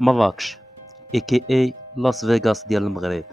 مراكش AKA لاس فيغاس ديال المغرب.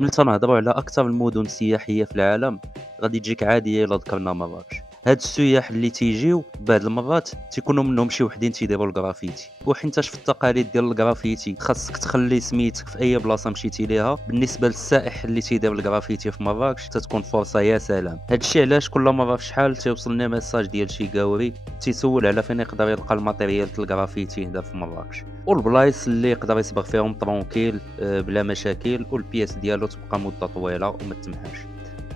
ملي تنهضروا على اكثر المدن سياحيه في العالم غادي تجيك عاديه الا ذكرنا مراكش. هاد السياح اللي تيجيو بعض المرات تيكونوا منهم شي وحدين تيديروا الجرافيتي، وحينتاش في التقاليد ديال الجرافيتي خاصك تخلي سميتك في اي بلاصه مشيتي ليها. بالنسبه للسائح اللي تيدير الجرافيتي في مراكش تتكون فرصه يا سلام. هادشي علاش كل مره في شحال تيوصلني ميساج ديال شي قاوري تيسول على فين يقدر يلقى الماتيريال ديال الجرافيتي هنا في مراكش، والبلايص اللي يقدر يصبغ فيهم طرونكيل بلا مشاكل، والبياس ديالو تبقى مده طويله وما تمحاش.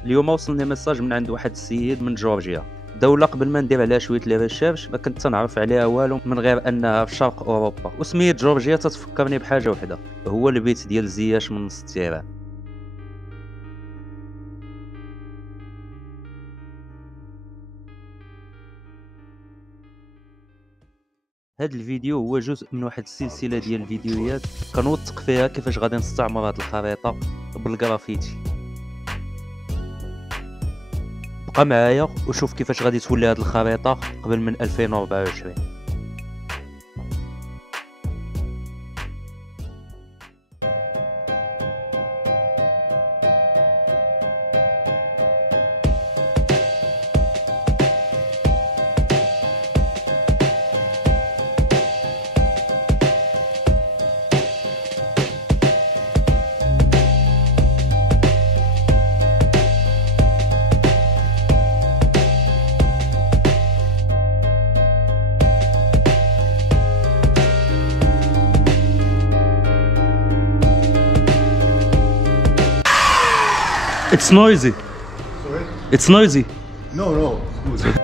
اليوم وصلني ميساج من عند واحد السيد من جورجيا، دولة قبل ما ندير عليها شويه لي ريشيرش ما كنت تنعرف عليها والو من غير انها في شرق اوروبا، وسميت جورجيا تتفكرني بحاجه وحده، هو البيت ديال زياش من نص التيران. هاد الفيديو هو جزء من واحد السلسله ديال الفيديوهات كنوثق فيها كيفاش غادي نستعمر هاد الخريطه بالجرافيتي. بقى معايا وشوف كيفاش غادي تولي هاد الخريطه قبل من 2024. It's noisy. Sorry? It's noisy. No, no. Good.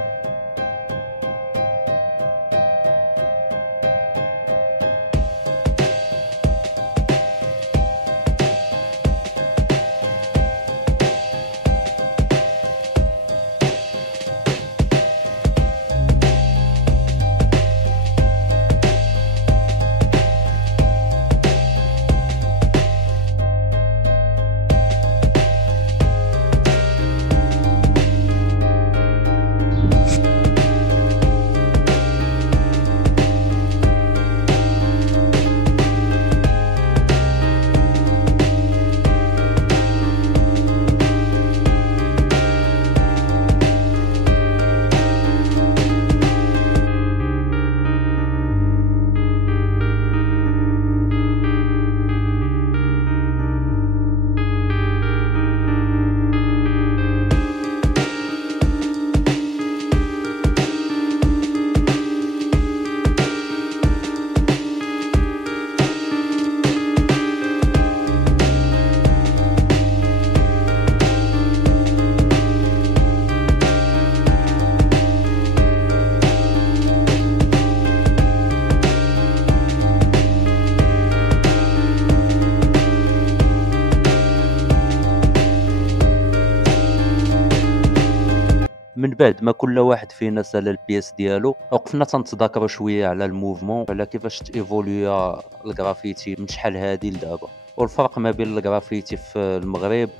من بعد ما كل واحد فينا سال البياس ديالو وقفنا تنتذاكروا شويه على الموفمون، على كيفاش تيفوليا الجرافيتي من شحال هادي لدابا، والفرق ما بين الجرافيتي في المغرب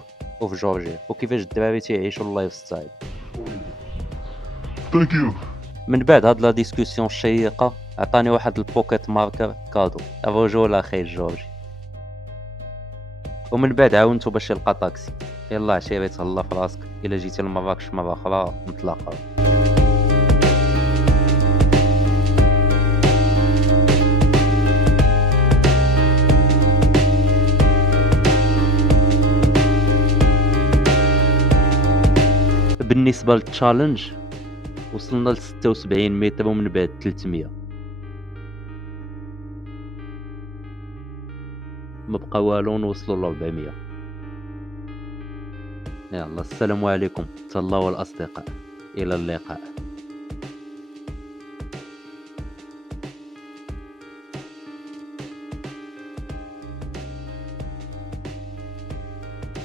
وفي جورجيا، وكيفاش الدراري تيعيشوا اللايف ستايل. Thank you. من بعد هاد لا ديسكوسيون الشيقه عطاني واحد البوكيت ماركر كادو، الرجوله اخي جورجي. ومن بعد عاونتو باش يلقى طاكسي. يلا عشيري تهلا في راسك، الا جيتي لمراكش مره اخرى نتلاقاو. بالنسبه للتشالنج وصلنا ل 76 متر ومن بعد 300. ما بقى والو نوصلوا ل 400. يلا السلام عليكم تهلاو الاصدقاء، الى اللقاء.